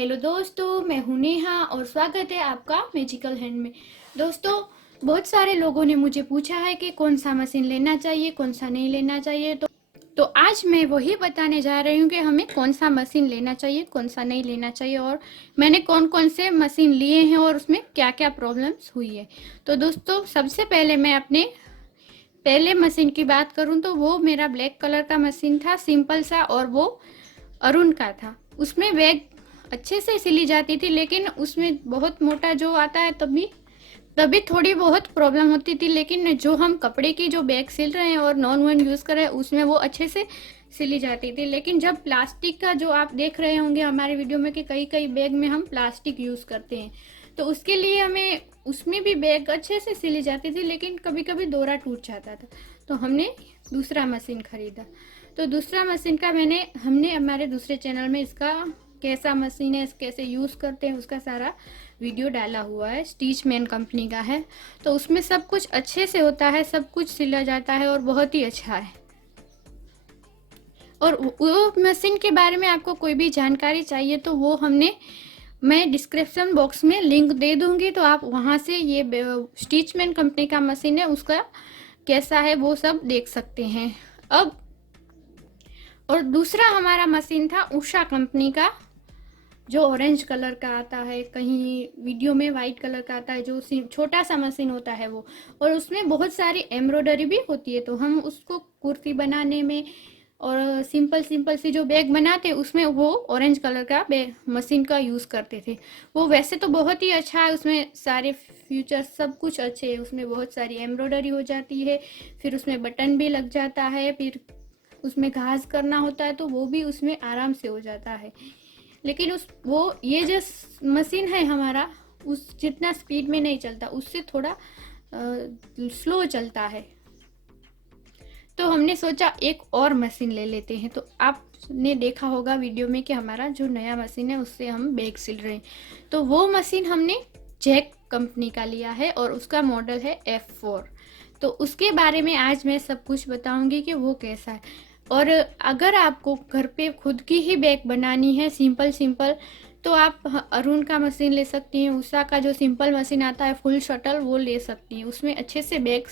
Hello दोस्तों, मैं हूं नेहा और स्वागत है आपका मैजिकल हैंड में। दोस्तों, बहुत सारे लोगों ने मुझे पूछा है कि कौन सा मशीन लेना चाहिए, कौन सा नहीं लेना चाहिए। तो आज मैं वही बताने जा रही हूँ कि हमें कौन सा मशीन लेना चाहिए, कौन सा नहीं लेना चाहिए, और मैंने कौन कौन से मशीन लिए हैं और उसमें क्या क्या प्रॉब्लम्स हुई है। तो दोस्तों, सबसे पहले मैं अपने पहले मशीन की बात करूँ तो वो मेरा ब्लैक कलर का मशीन था, सिंपल सा, और वो अरुण का था। उसमें बैग अच्छे से सिली जाती थी, लेकिन उसमें बहुत मोटा जो आता है तभी तभी थोड़ी बहुत प्रॉब्लम होती थी। लेकिन जो हम कपड़े की जो बैग सिल रहे हैं और नॉन वन यूज़ कर रहे हैं उसमें वो अच्छे से सिली जाती थी। लेकिन जब प्लास्टिक का जो आप देख रहे होंगे हमारे वीडियो में कि कई कई बैग में हम प्लास्टिक यूज़ करते हैं, तो उसके लिए हमें उसमें भी बैग अच्छे से सिली जाती थी, लेकिन कभी कभी डोरा टूट जाता था। तो हमने दूसरा मशीन खरीदा। तो दूसरा मशीन का हमने हमारे दूसरे चैनल में इसका कैसा मशीन है, कैसे यूज़ करते हैं, उसका सारा वीडियो डाला हुआ है। स्टिचमैन कंपनी का है, तो उसमें सब कुछ अच्छे से होता है, सब कुछ सिला जाता है और बहुत ही अच्छा है। और वो मशीन के बारे में आपको कोई भी जानकारी चाहिए तो वो मैं डिस्क्रिप्शन बॉक्स में लिंक दे दूंगी, तो आप वहाँ से ये स्टिचमैन कंपनी का मशीन है उसका कैसा है वो सब देख सकते हैं। अब और दूसरा हमारा मशीन था उषा कंपनी का, जो ऑरेंज कलर का आता है, कहीं वीडियो में वाइट कलर का आता है, जो छोटा सा मशीन होता है वो, और उसमें बहुत सारी एम्ब्रॉयडरी भी होती है। तो हम उसको कुर्ती बनाने में और सिंपल सिंपल सी जो बैग बनाते उसमें वो ऑरेंज कलर का मशीन का यूज़ करते थे। वो वैसे तो बहुत ही अच्छा है, उसमें सारे फीचर्स सब कुछ अच्छे हैं, उसमें बहुत सारी एम्ब्रॉयडरी हो जाती है, फिर उसमें बटन भी लग जाता है, फिर उसमें घास करना होता है तो वो भी उसमें आराम से हो जाता है। लेकिन ये जो मशीन है हमारा, उस जितना स्पीड में नहीं चलता, उससे थोड़ा स्लो चलता है। तो हमने सोचा एक और मशीन ले लेते हैं। तो आपने देखा होगा वीडियो में कि हमारा जो नया मशीन है उससे हम बैग सिल रहे हैं। तो वो मशीन हमने जैक कंपनी का लिया है और उसका मॉडल है F4। तो उसके बारे में आज मैं सब कुछ बताऊंगी कि वो कैसा है। और अगर आपको घर पे खुद की ही बैग बनानी है सिंपल सिंपल, तो आप अरुण का मशीन ले सकती हैं। उषा का जो सिंपल मशीन आता है फुल शटल, वो ले सकती हैं। उसमें अच्छे से बैग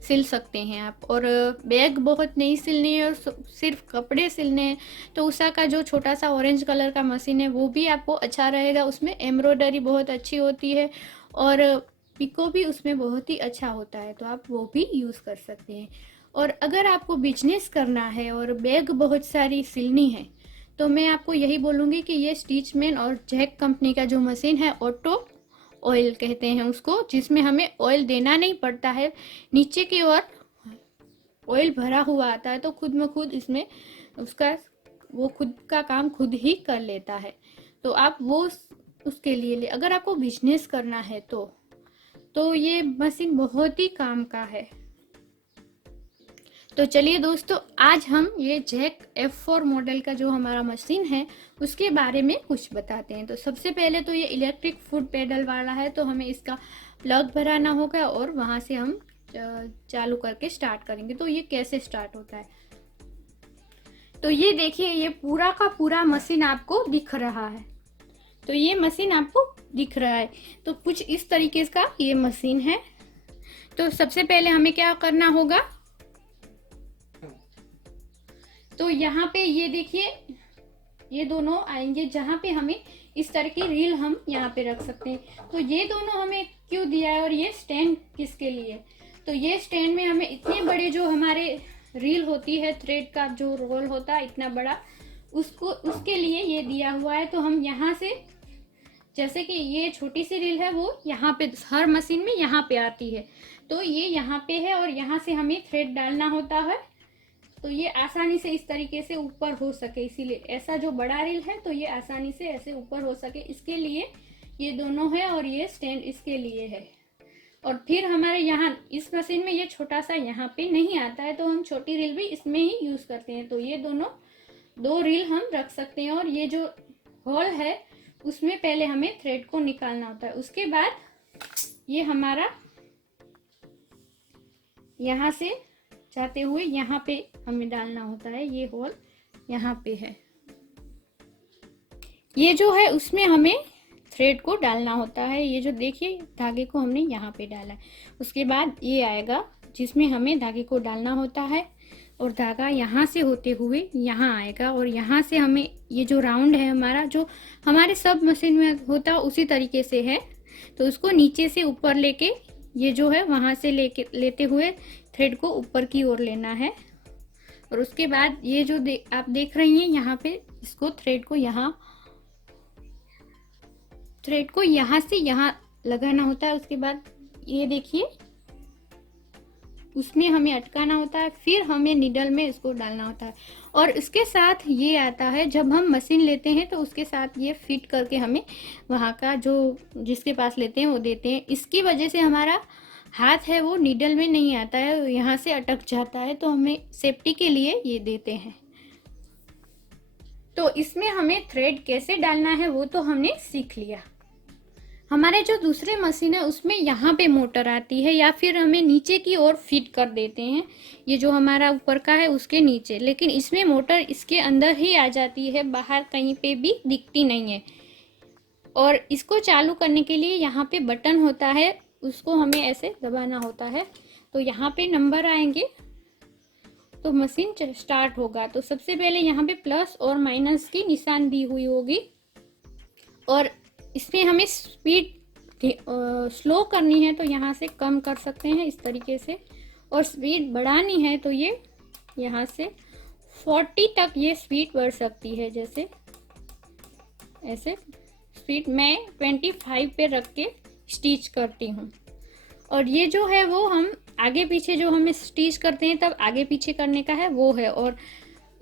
सिल सकते हैं आप। और बैग बहुत नहीं सिलनी है और सिर्फ कपड़े सिलने हैं, तो उषा का जो छोटा सा ऑरेंज कलर का मशीन है वो भी आपको अच्छा रहेगा। उसमें एम्ब्रॉयडरी बहुत अच्छी होती है और पिको भी उसमें बहुत ही अच्छा होता है, तो आप वो भी यूज़ कर सकते हैं। और अगर आपको बिजनेस करना है और बैग बहुत सारी सिलनी है, तो मैं आपको यही बोलूँगी कि ये स्टिचमैन और जैक कंपनी का जो मशीन है, ऑटो ऑयल कहते हैं उसको, जिसमें हमें ऑयल देना नहीं पड़ता है। नीचे की ओर ऑयल भरा हुआ आता है, तो खुद में खुद इसमें उसका वो खुद का काम खुद ही कर लेता है। तो आप वो उसके लिए ले, अगर आपको बिजनेस करना है तो ये मशीन बहुत ही काम का है। तो चलिए दोस्तों, आज हम ये जैक F4 मॉडल का जो हमारा मशीन है उसके बारे में कुछ बताते हैं। तो सबसे पहले तो ये इलेक्ट्रिक फुट पेडल वाला है, तो हमें इसका प्लग भराना होगा और वहाँ से हम चालू करके स्टार्ट करेंगे। तो ये कैसे स्टार्ट होता है, तो ये देखिए, ये पूरा का पूरा मशीन आपको दिख रहा है। तो ये मशीन आपको दिख रहा है, तो कुछ इस तरीके का ये मशीन है। तो सबसे पहले हमें क्या करना होगा, तो यहाँ पे ये देखिए, ये दोनों आएंगे जहाँ पे हमें इस तरह की रील हम यहाँ पे रख सकते हैं। तो ये दोनों हमें क्यों दिया है और ये स्टैंड किसके लिए, तो ये स्टैंड में हमें इतने बड़े जो हमारे रील होती है, थ्रेड का जो रोल होता है इतना बड़ा, उसके लिए ये दिया हुआ है। तो हम यहाँ से, जैसे कि ये छोटी सी रील है वो यहाँ पे हर मशीन में यहाँ पे आती है, तो ये यहाँ पे है और यहाँ से हमें थ्रेड डालना होता है। तो ये आसानी से इस तरीके से ऊपर हो सके, इसीलिए ऐसा जो बड़ा रील है तो ये आसानी से ऐसे ऊपर हो सके, इसके लिए ये दोनों है और ये स्टैंड इसके लिए है। और फिर हमारे यहाँ इस मशीन में ये छोटा सा यहाँ पे नहीं आता है, तो हम छोटी रील भी इसमें ही यूज करते हैं। तो ये दोनों दो रील हम रख सकते हैं। और ये जो होल है उसमें पहले हमें थ्रेड को निकालना होता है, उसके बाद ये हमारा यहाँ से जाते हुए यहाँ पे हमें डालना होता है। ये होल यहाँ पे है, ये जो है उसमें हमें थ्रेड को डालना होता है। ये जो देखिए धागे को हमने यहाँ पे डाला है, उसके बाद ये आएगा जिसमें हमें धागे को डालना होता है और धागा यहाँ से होते हुए यहाँ आएगा और यहाँ से हमें ये जो राउंड है हमारा, जो हमारे सब मशीन में होता है उसी तरीके से है, तो उसको नीचे से ऊपर लेके ये जो है वहाँ से लेते हुए थ्रेड को ऊपर की ओर लेना है। और उसके बाद ये जो आप देख रही हैं यहाँ पे, इसको थ्रेड को यहाँ से यहाँ लगाना होता है। उसके बाद ये देखिए उसमें हमें अटकाना होता है, फिर हमें नीडल में इसको डालना होता है। और इसके साथ ये आता है, जब हम मशीन लेते हैं तो उसके साथ ये फिट करके हमें वहाँ का जो जिसके पास लेते हैं वो देते हैं। इसकी वजह से हमारा हाथ है वो नीडल में नहीं आता है, यहाँ से अटक जाता है, तो हमें सेफ्टी के लिए ये देते हैं। तो इसमें हमें थ्रेड कैसे डालना है वो तो हमने सीख लिया। हमारे जो दूसरे मशीन है उसमें यहाँ पे मोटर आती है, या फिर हमें नीचे की ओर फिट कर देते हैं, ये जो हमारा ऊपर का है उसके नीचे, लेकिन इसमें मोटर इसके अंदर ही आ जाती है, बाहर कहीं पे भी दिखती नहीं है। और इसको चालू करने के लिए यहाँ पे बटन होता है, उसको हमें ऐसे दबाना होता है, तो यहाँ पे नंबर आएंगे तो मशीन स्टार्ट होगा। तो सबसे पहले यहाँ पे प्लस और माइनस की निशान दी हुई होगी, और इसमें हमें स्पीड स्लो करनी है तो यहाँ से कम कर सकते हैं इस तरीके से, और स्पीड बढ़ानी है तो ये यहाँ से 40 तक ये स्पीड बढ़ सकती है। जैसे ऐसे स्पीड मैं 25 पे रख के स्टिच करती हूँ। और ये जो है वो हम आगे पीछे जो हमें स्टिच करते हैं तब आगे पीछे करने का है वो है, और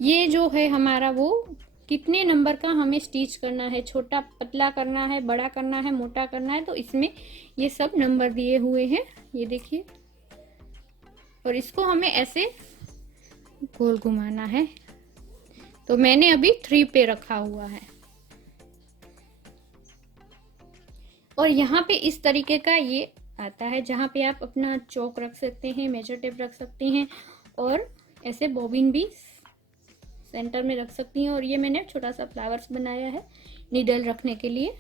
ये जो है हमारा वो कितने नंबर का हमें स्टिच करना है, छोटा पतला करना है, बड़ा करना है, मोटा करना है, तो इसमें ये सब नंबर दिए हुए हैं, ये देखिए। और इसको हमें ऐसे गोल घुमाना है, तो मैंने अभी 3 पे रखा हुआ है। और यहाँ पे इस तरीके का ये आता है जहाँ पे आप अपना चौक रख सकते हैं, मेजर टेप रख सकते हैं, और ऐसे बॉबिन भी सेंटर में रख सकती हैं। और ये मैंने छोटा सा फ्लावर्स बनाया है नीडल रखने के लिए।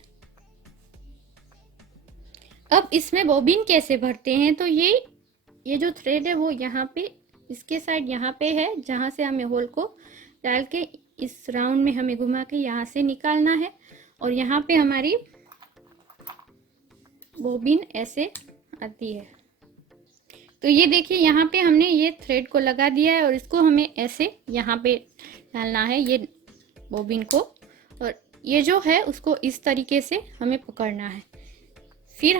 अब इसमें बॉबिन कैसे भरते हैं, तो ये जो थ्रेड है वो यहाँ पे इसके साइड यहाँ पे है, जहाँ से हमें होल को डाल के इस राउंड में हमें घुमा के यहाँ से निकालना है, और यहाँ पे हमारी बॉबिन ऐसे आती है। तो ये देखिए यहाँ पे हमने ये थ्रेड को लगा दिया है, और इसको हमें ऐसे यहाँ पे डालना है ये बॉबिन को, और ये जो है उसको इस तरीके से हमें पकड़ना है। फिर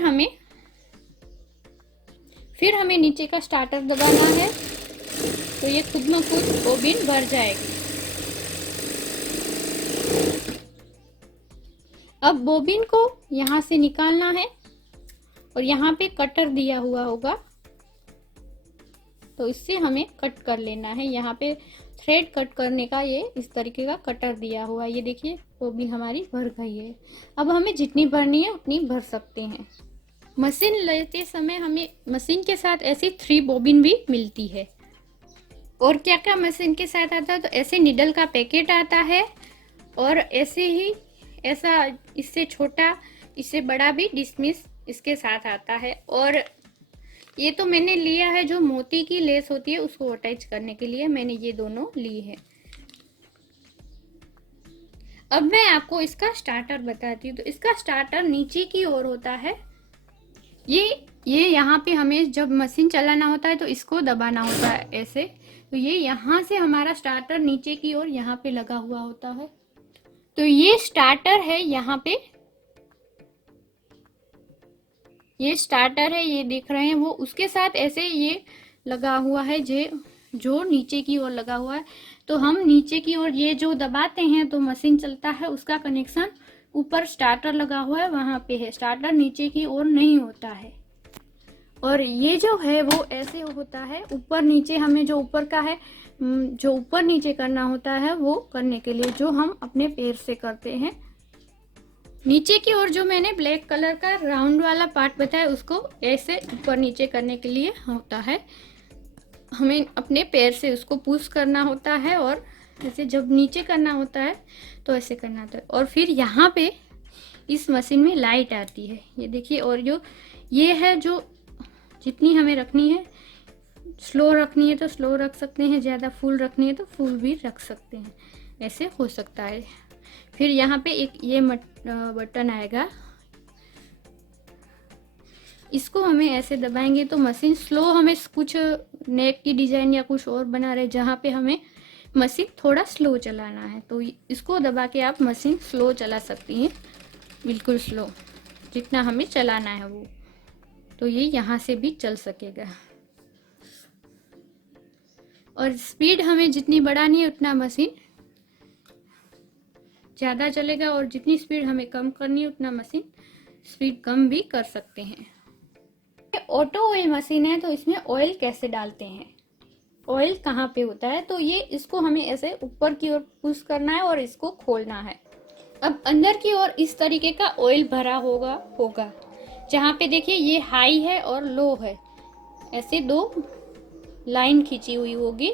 हमें नीचे का स्टार्टर दबाना है, तो ये खुद में खुद बॉबिन भर जाएगी। अब बॉबिन को यहाँ से निकालना है, और यहाँ पे कटर दिया हुआ होगा, तो इससे हमें कट कर लेना है। यहाँ पे थ्रेड कट करने का ये इस तरीके का कटर दिया हुआ है। ये देखिए बॉबिन हमारी भर गई है। अब हमें जितनी भरनी है उतनी भर सकते हैं। मशीन लेते समय हमें मशीन के साथ ऐसी 3 बॉबिन भी मिलती है। और क्या क्या मशीन के साथ आता है, तो ऐसे निडल का पैकेट आता है, और ऐसे ही ऐसा इससे छोटा इससे बड़ा भी डिस्मिस इसके साथ आता है। और ये तो मैंने लिया है जो मोती की लेस होती है उसको अटैच करने के लिए, मैंने ये दोनों ली है। अब मैं आपको इसका स्टार्टर बताती हूँ। तो इसका स्टार्टर नीचे की ओर होता है। ये यहाँ पे हमें जब मशीन चलाना होता है तो इसको दबाना होता है ऐसे, तो ये यहाँ से हमारा स्टार्टर नीचे की ओर यहाँ पे लगा हुआ होता है। तो ये स्टार्टर है, यहाँ पे ये स्टार्टर है, ये देख रहे हैं वो उसके साथ ऐसे ये लगा हुआ है जो नीचे की ओर लगा हुआ है। तो हम नीचे की ओर ये जो दबाते हैं तो मशीन चलता है, उसका कनेक्शन ऊपर स्टार्टर लगा हुआ है वहाँ पे है, स्टार्टर नीचे की ओर नहीं होता है। और ये जो है वो ऐसे होता है ऊपर नीचे, हमें जो ऊपर का है जो ऊपर नीचे करना होता है वो करने के लिए जो हम अपने पैर से करते हैं। नीचे की ओर जो मैंने ब्लैक कलर का राउंड वाला पार्ट बताया उसको ऐसे ऊपर नीचे करने के लिए होता है, हमें अपने पैर से उसको पुश करना होता है और ऐसे जब नीचे करना होता है तो ऐसे करना होता है। और फिर यहाँ पे इस मशीन में लाइट आती है, ये देखिए। और जो ये है, जो जितनी हमें रखनी है, स्लो रखनी है तो स्लो रख सकते हैं, ज़्यादा फुल रखनी है तो फुल भी रख सकते हैं, ऐसे हो सकता है। फिर यहाँ पे एक ये बटन आएगा, इसको हमें ऐसे दबाएंगे तो मशीन स्लो, हमें कुछ नेक की डिज़ाइन या कुछ और बना रहे जहाँ पे हमें मशीन थोड़ा स्लो चलाना है, तो इसको दबा के आप मशीन स्लो चला सकती हैं, बिल्कुल स्लो, जितना हमें चलाना है वो। तो ये यहाँ से भी चल सकेगा। और स्पीड हमें जितनी बढ़ानी है उतना मशीन ज़्यादा चलेगा, और जितनी स्पीड हमें कम करनी है उतना मशीन स्पीड कम भी कर सकते हैं। ऑटो ऑयल मशीन है, तो इसमें ऑयल कैसे डालते हैं, ऑयल कहाँ पे होता है, तो ये इसको हमें ऐसे ऊपर की ओर पुश करना है और इसको खोलना है। अब अंदर की ओर इस तरीके का ऑयल भरा होगा जहाँ पे देखिए ये हाई है और लो है, ऐसे दो लाइन खींची हुई होगी,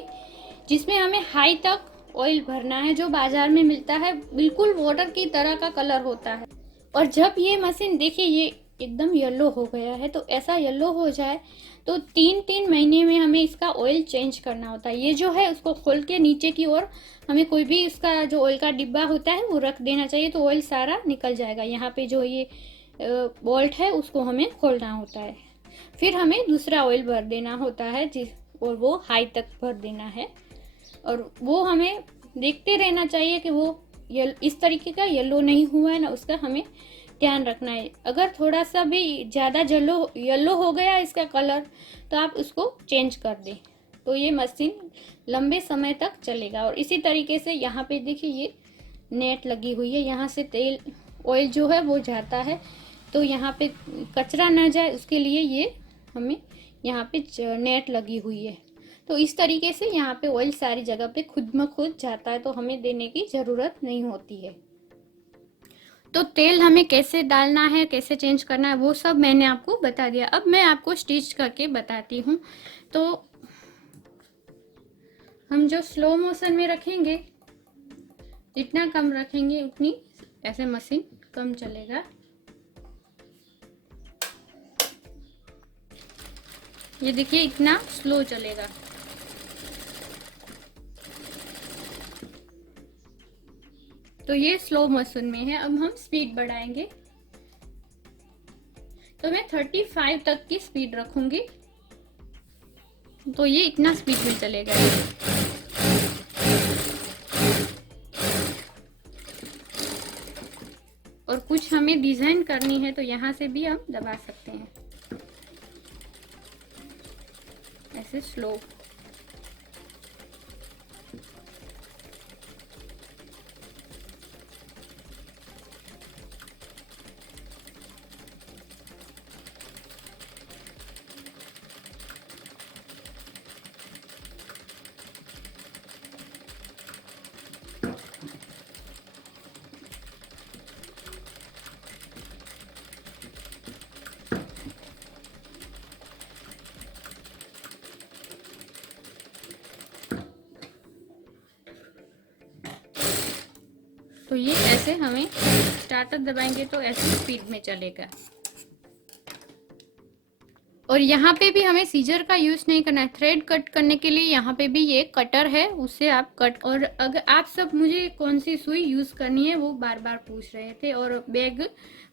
जिसमें हमें हाई तक ऑयल भरना है, जो बाजार में मिलता है, बिल्कुल वाटर की तरह का कलर होता है। और जब ये मशीन देखिए ये एकदम येलो हो गया है, तो ऐसा येलो हो जाए तो 3-3 महीने में हमें इसका ऑयल चेंज करना होता है। ये जो है उसको खोल के नीचे की ओर हमें कोई भी इसका जो ऑयल का डिब्बा होता है वो रख देना चाहिए, तो ऑयल सारा निकल जाएगा। यहाँ पे जो ये बोल्ट है उसको हमें खोलना होता है, फिर हमें दूसरा ऑयल भर देना होता है, और वो हाई तक भर देना है। और वो हमें देखते रहना चाहिए कि वो इस तरीके का येलो नहीं हुआ है ना, उसका हमें ध्यान रखना है। अगर थोड़ा सा भी ज़्यादा येलो हो गया इसका कलर, तो आप उसको चेंज कर दें, तो ये मशीन लंबे समय तक चलेगा। और इसी तरीके से यहाँ पे देखिए ये नेट लगी हुई है, यहाँ से तेल ऑयल जो है वो जाता है, तो यहाँ पे कचरा ना जाए उसके लिए ये हमें यहाँ पे नेट लगी हुई है। तो इस तरीके से यहाँ पे ऑयल सारी जगह पे खुद में खुद जाता है, तो हमें देने की ज़रूरत नहीं होती है। तो तेल हमें कैसे डालना है, कैसे चेंज करना है, वो सब मैंने आपको बता दिया। अब मैं आपको स्टिच करके बताती हूँ। तो हम जो स्लो मोशन में रखेंगे, जितना कम रखेंगे उतनी ऐसे मशीन कम चलेगा। ये देखिए इतना स्लो चलेगा। तो ये स्लो मोशन में है। अब हम स्पीड बढ़ाएंगे, तो मैं 35 तक की स्पीड रखूंगी, तो ये इतना स्पीड में चलेगा। और कुछ हमें डिजाइन करनी है तो यहाँ से भी हम दबा सकते हैं, ऐसे स्लो। तो ये ऐसे हमें स्टार्टर दबाएंगे तो ऐसे स्पीड में चलेगा। और यहाँ पे भी हमें सीजर का यूज नहीं करना है, थ्रेड कट करने के लिए यहाँ पे भी ये कटर है, उससे आप कट। और अगर आप सब मुझे कौन सी सुई यूज करनी है वो बार बार पूछ रहे थे, और बैग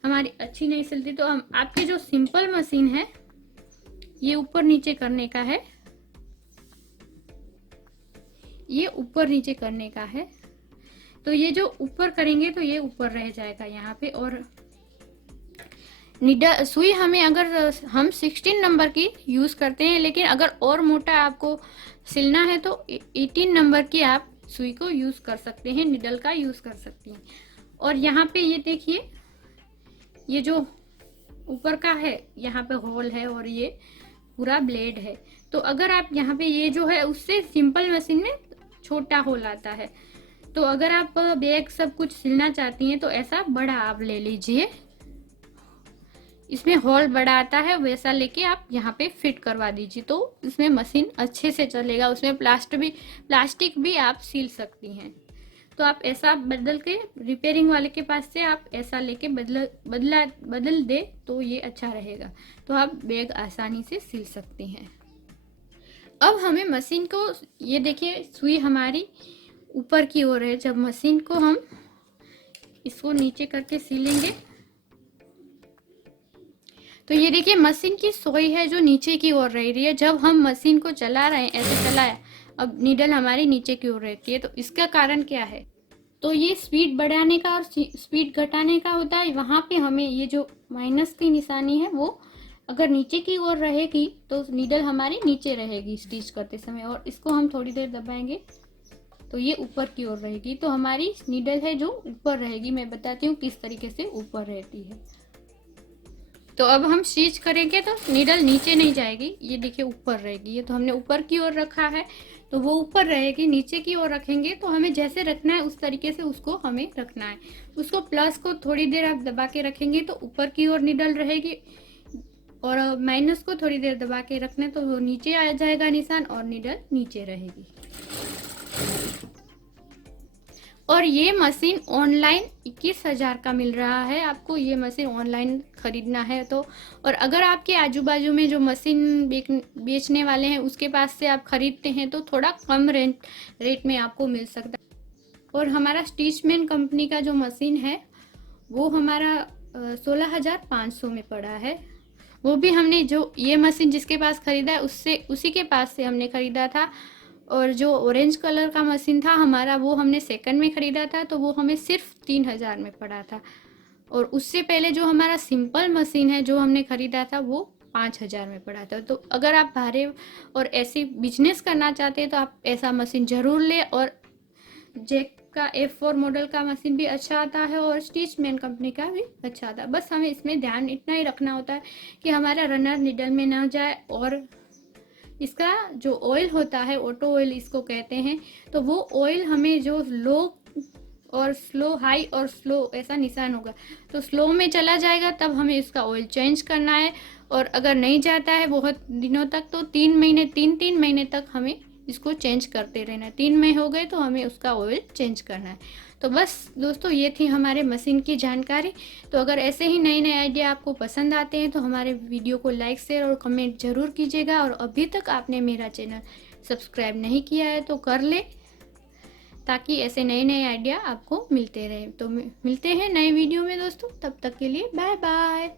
हमारी अच्छी नहीं सिलती, तो हम आपकी जो सिंपल मशीन है ये ऊपर नीचे करने का है, ये ऊपर नीचे करने का है। तो ये जो ऊपर करेंगे तो ये ऊपर रह जाएगा यहाँ पे। और नीडल सुई हमें, अगर हम 16 नंबर की यूज करते हैं, लेकिन अगर और मोटा आपको सिलना है तो 18 नंबर की आप सुई को यूज कर सकते हैं, निडल का यूज कर सकती हैं। और यहाँ पे ये देखिए, ये जो ऊपर का है यहाँ पे होल है और ये पूरा ब्लेड है, तो अगर आप यहाँ पे ये जो है उससे सिंपल मशीन में छोटा होल आता है, तो अगर आप बैग सब कुछ सिलना चाहती हैं तो ऐसा बड़ा आप ले लीजिए, इसमें होल बड़ा आता है, वैसा लेके आप यहाँ पे फिट करवा दीजिए, तो इसमें मशीन अच्छे से चलेगा। उसमें प्लास्टिक भी आप सील सकती हैं। तो आप ऐसा बदल के, रिपेयरिंग वाले के पास से आप ऐसा लेके बदल दे तो ये अच्छा रहेगा। तो आप बैग आसानी से सिल सकती हैं। अब हमें मशीन को, ये देखिए सुई हमारी ऊपर की ओर है। जब मशीन को हम इसको नीचे करके सिलेंगे तो ये देखिए मशीन की सुई है जो नीचे की ओर रह रही है। जब हम मशीन को चला रहे हैं, ऐसे चलाया, अब नीडल हमारी नीचे की ओर रहती है। तो इसका कारण क्या है? तो ये स्पीड बढ़ाने का और स्पीड घटाने का होता है। वहाँ पे हमें ये जो माइनस की निशानी है वो अगर नीचे की ओर रहेगी तो नीडल हमारी नीचे रहेगी स्टिच करते समय, और इसको हम थोड़ी देर दबाएंगे तो ये ऊपर की ओर रहेगी। तो हमारी नीडल है जो ऊपर रहेगी। मैं बताती हूँ किस तरीके से ऊपर रहती है। तो अब हम स्टिच करेंगे तो नीडल नीचे नहीं जाएगी, ये देखिए ऊपर रहेगी। ये तो हमने ऊपर की ओर रखा है तो वो ऊपर रहेगी। नीचे की ओर रखेंगे तो हमें जैसे रखना है उस तरीके से उसको हमें रखना है। उसको प्लस को थोड़ी देर आप दबा के रखेंगे तो ऊपर की ओर नीडल रहेगी, और माइनस को थोड़ी देर दबा के रखना तो वो नीचे आ जाएगा निशान और नीडल नीचे रहेगी। और ये मशीन ऑनलाइन 21,000 का मिल रहा है। आपको ये मशीन ऑनलाइन खरीदना है तो, और अगर आपके आजू बाजू में जो मशीन बेचने वाले हैं उसके पास से आप खरीदते हैं तो थोड़ा कम रेट में आपको मिल सकता है। और हमारा स्टिचमैन कंपनी का जो मशीन है वो हमारा 16,500 में पड़ा है। वो भी हमने जो ये मशीन जिसके पास खरीदा है उससे, उसी के पास से हमने खरीदा था। और जो ऑरेंज कलर का मशीन था हमारा वो हमने सेकंड में ख़रीदा था, तो वो हमें सिर्फ 3,000 में पड़ा था। और उससे पहले जो हमारा सिंपल मशीन है जो हमने ख़रीदा था वो 5,000 में पड़ा था। तो अगर आप भारे और ऐसी बिजनेस करना चाहते हैं तो आप ऐसा मशीन ज़रूर लें। और जैक का F4 मॉडल का मशीन भी अच्छा आता है और स्टिचमैन कंपनी का भी अच्छा आता है। बस हमें इसमें ध्यान इतना ही रखना होता है कि हमारा रनर निडल में ना जाए, और इसका जो ऑयल होता है ऑटो ऑयल इसको कहते हैं, तो वो ऑयल हमें जो लो और स्लो, हाई और स्लो ऐसा निशान होगा, तो स्लो में चला जाएगा तब हमें इसका ऑयल चेंज करना है। और अगर नहीं जाता है बहुत दिनों तक तो 3 महीने तक हमें इसको चेंज करते रहना है। 3 महीने हो गए तो हमें उसका ऑयल चेंज करना है। तो बस दोस्तों ये थी हमारे मशीन की जानकारी। तो अगर ऐसे ही नए नए आइडिया आपको पसंद आते हैं तो हमारे वीडियो को लाइक, शेयर और कमेंट जरूर कीजिएगा। और अभी तक आपने मेरा चैनल सब्सक्राइब नहीं किया है तो कर ले, ताकि ऐसे नए नए आइडिया आपको मिलते रहे। तो मिलते हैं नए वीडियो में दोस्तों, तब तक के लिए बाय बाय।